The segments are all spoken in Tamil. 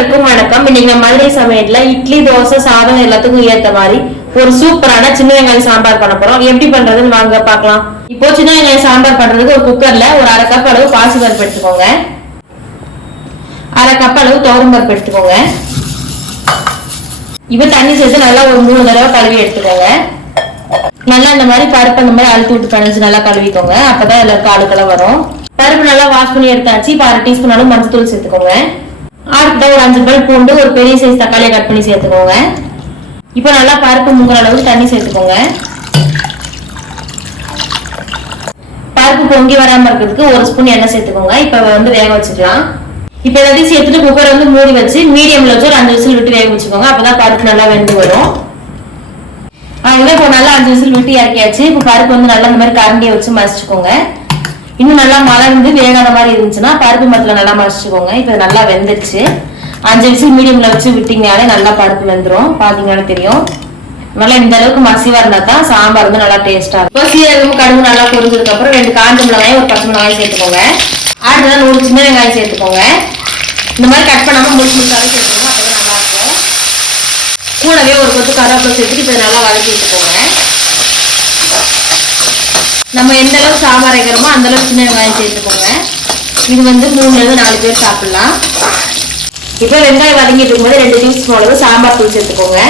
எல்லாருக்கும் வணக்கம். இன்னைக்கு நம்ம மதுரை சமையல்ல இட்லி தோசை சாதம் எல்லாத்துக்கும் ஏத்த மாதிரி ஒரு சூப்பரான சின்ன வெங்காயம் சாம்பார் பண்ண போறோம். எப்படி பண்றதுன்னு வாங்க பார்க்கலாம். இப்போ சின்ன வெங்காயம் சாம்பார் பண்றதுக்கு ஒரு குக்கர்ல ஒரு அரை கப் அளவு பாசிபருப்பு எடுத்துக்கோங்க. அரை கப் அளவு துவரம் பருப்பு எடுத்துக்கோங்க. இப்போ தண்ணி சேர்த்து நல்லா ஒரு மூணு தடவை கழுவி எடுத்துக்கோங்க. நல்லா இந்த மாதிரி பருப்பு அந்த மாதிரி அழுத்தி விட்டு பிணைஞ்சு நல்லா கழுவிக்கோங்க. அப்பதான் எல்லாருக்கும் அழுக்கெல்லாம் வரும். பருப்பு நல்லா வாஷ் பண்ணி எடுத்தாச்சு. இப்போ அரை டீஸ்பூன் அளவு மஞ்சத்தூள் சேர்த்துக்கோங்க. ஒரு அஞ்சு பல் பூண்டு ஒரு பெரிய சைஸ் தக்காளியை கட் பண்ணி சேர்த்துக்கோங்க. இப்போ நல்லா பருப்பு முங்குற அளவுக்கு தண்ணி சேர்த்துக்கோங்க. பருப்பு பொங்கி வராமல் இருக்கிறதுக்கு ஒரு ஸ்பூன் எண்ணெய் சேர்த்துக்கோங்க. இப்போ வந்து வேக வச்சுக்கலாம். இப்போ எல்லாத்தையும் சேர்த்துட்டு குக்கரை வந்து மூடி வச்சு மீடியம்ல வச்சு ஒரு அஞ்சு விசில் விட்டு வேக வச்சுக்கோங்க. அப்பதான் பருப்பு நல்லா வெந்து வரும். அதுவே இப்போ நல்லா அஞ்சு விசில் விட்டு இறக்கியாச்சு. இப்போ பருப்பு வந்து நல்லா இந்த மாதிரி கரண்டியை வச்சு மசிச்சுக்கோங்க. இன்னும் நல்லா மலர்ந்து வேகாத மாதிரி இருந்துச்சுன்னா பருப்பு மரத்தில் நல்லா மசிச்சுக்கோங்க. இப்போ நல்லா வெந்துருச்சு. அஞ்சு விசில் மீடியம்ல வச்சு விட்டீங்கனாலே நல்லா பருப்பு வந்துடும் பாத்தீங்கன்னா தெரியும். நல்லா இந்த அளவுக்கு மசிவா இருந்தா தான் சாம்பார் வந்து நல்லா டேஸ்டா இருக்கும். சீரகமும் கடுகு நல்லா பொரிஞ்சதுக்கு அப்புறம் ரெண்டு காஞ்ச மிளகாயும் ஒரு பச்சை மிளகாயும் சேர்த்துக்கோங்க. அடுத்ததான் நூறு சின்ன வெங்காயம் சேர்த்துக்கோங்க. இந்த மாதிரி கட் பண்ணாம முழுசு முழுசாவே சேர்த்துக்கோங்க நல்லா இருக்கும் கூடவே ஒரு பத்து கருவேப்பிலை சேர்த்துட்டு போய் நல்லா வதக்கி விட்டுக்கோங்க நம்ம எந்த அளவுக்கு சாம்பார் வைக்கிறோமோ அந்த அளவுக்கு சின்ன வெங்காயம் சேர்த்துக்கோங்க. இது வந்து மூணுல இருந்து நாலு பேர் சாப்பிடலாம். இப்போ வெங்காயம் வதங்கிட்டு இருக்கும்போது ரெண்டு டீஸ்பூன் அளவு சாம்பார் தூள் சேர்த்துக்கோங்க.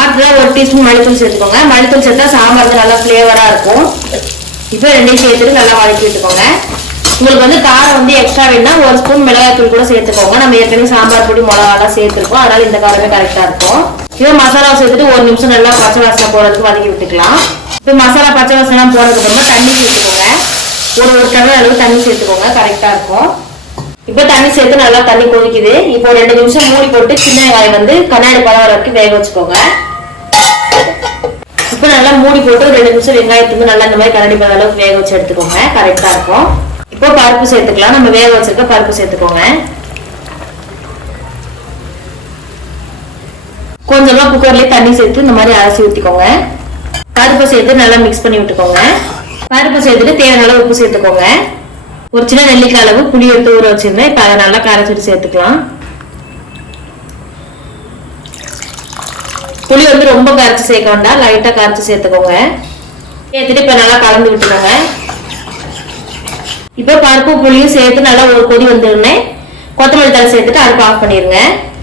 அடுத்ததான் ஒரு டீஸ்பூன் மல்லித்தூள் சேர்த்துக்கோங்க. மல்லித்தூள் சேர்த்தா சாம்பார் வந்து நல்லா ஃப்ளேவராக இருக்கும். இப்போ ரெண்டையும் சேர்த்துட்டு நல்லா வதக்கி விட்டுக்கோங்க. உங்களுக்கு வந்து காரம் வந்து எக்ஸ்ட்ரா வேணும்னா ஒரு ஸ்பூன் மிளகாய்த்தூள் கூட சேர்த்துக்கோங்க. நம்ம ஏற்கனவே சாம்பார் பொடி மிளகாலாம் சேர்த்துருக்கோம். அதனால இந்த காரமே கரெக்டாக இருக்கும். இப்போ மசாலா சேர்த்துட்டு ஒரு நிமிஷம் நல்லா பச்சை வாசனை போடுறதுக்கு வதக்கி விட்டுக்கலாம். இப்போ மசாலா பச்சை வாசனை போடுறதுக்கு அப்புறம் தண்ணி சேர்த்துக்கோங்க ஒரு ஒரு டம்ளர் அளவு தண்ணி சேர்த்துக்கோங்க. கரெக்டாக இருக்கும். இப்போ தண்ணி சேர்த்து நல்லா தண்ணி கொதிக்குது. இப்போ ரெண்டு நிமிஷம் மூடி போட்டு சின்ன வெங்காயம் வந்து கண்ணாடி பழம் வரைக்கும் வேக வச்சுக்கோங்க. இப்போ நல்லா மூடி போட்டு ரெண்டு நிமிஷம் வெங்காயத்துக்கு நல்லா இந்த மாதிரி கண்ணாடி பழம் அளவுக்கு வேக வச்சு எடுத்துக்கோங்க. கரெக்டாக இருக்கும். இப்போ பருப்பு சேர்த்துக்கலாம். நம்ம வேக வச்சிருக்க பருப்பு சேர்த்துக்கோங்க. கொஞ்சமா குக்கர்லயே தண்ணி சேர்த்து இந்த மாதிரி அரைச்சி ஊற்றிக்கோங்க பருப்பை சேர்த்து நல்லா மிக்ஸ் பண்ணி விட்டுக்கோங்க. பருப்பு சேர்த்துட்டு தேவையான அளவு உப்பு சேர்த்துக்கோங்க. ஒரு சின்ன நெல்லிக்காய் அளவு புளி எடுத்து ஊற வச்சிருந்தேன். இப்போ அதை நல்லா கரைச்சிட்டு சேர்த்துக்கலாம். புளி வந்து ரொம்ப கரைச்சி சேர்க்க வேண்டாம். லைட்டாக கரைச்சி சேர்த்துக்கோங்க. சேர்த்துட்டு இப்போ நல்லா கலந்து விட்டுருங்க இப்போ பருப்பு புளியும் சேர்த்து நல்லா ஒரு கொதி வந்துருன்னே கொத்தமல்லி தலை சேர்த்துட்டு அடுப்பு ஆஃப் பண்ணிடுங்க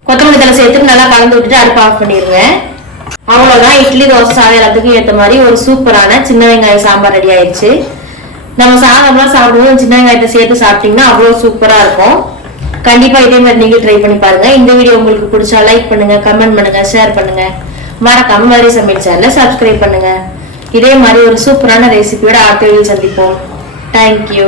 கொத்தமல்லி தலை சேர்த்துட்டு நல்லா கலந்து விட்டுட்டு அடுப்பு ஆஃப் பண்ணிடுங்க அவ்வளோதான் இட்லி தோசை சாதம் எல்லாத்துக்கும் ஏற்ற மாதிரி ஒரு சூப்பரான சின்ன வெங்காய சாம்பார் ரெடி ஆயிடுச்சு. நம்ம சாதம்லாம் சாப்பிடுவோம். சின்ன வெங்காயத்தை சேர்த்து சாப்பிட்டீங்கன்னா அவ்வளோ சூப்பராக இருக்கும். கண்டிப்பாக இதே மாதிரி நீங்கள் ட்ரை பண்ணி பாருங்க. இந்த வீடியோ உங்களுக்கு பிடிச்சா லைக் பண்ணுங்க கமெண்ட் பண்ணுங்க ஷேர் பண்ணுங்க. மறக்காம மாதிரி சமையல் சேனலை சப்ஸ்கிரைப் பண்ணுங்க. இதே மாதிரி ஒரு சூப்பரான ரெசிபியோட அடுத்த வீடியோ சந்திப்போம். தேங்க்யூ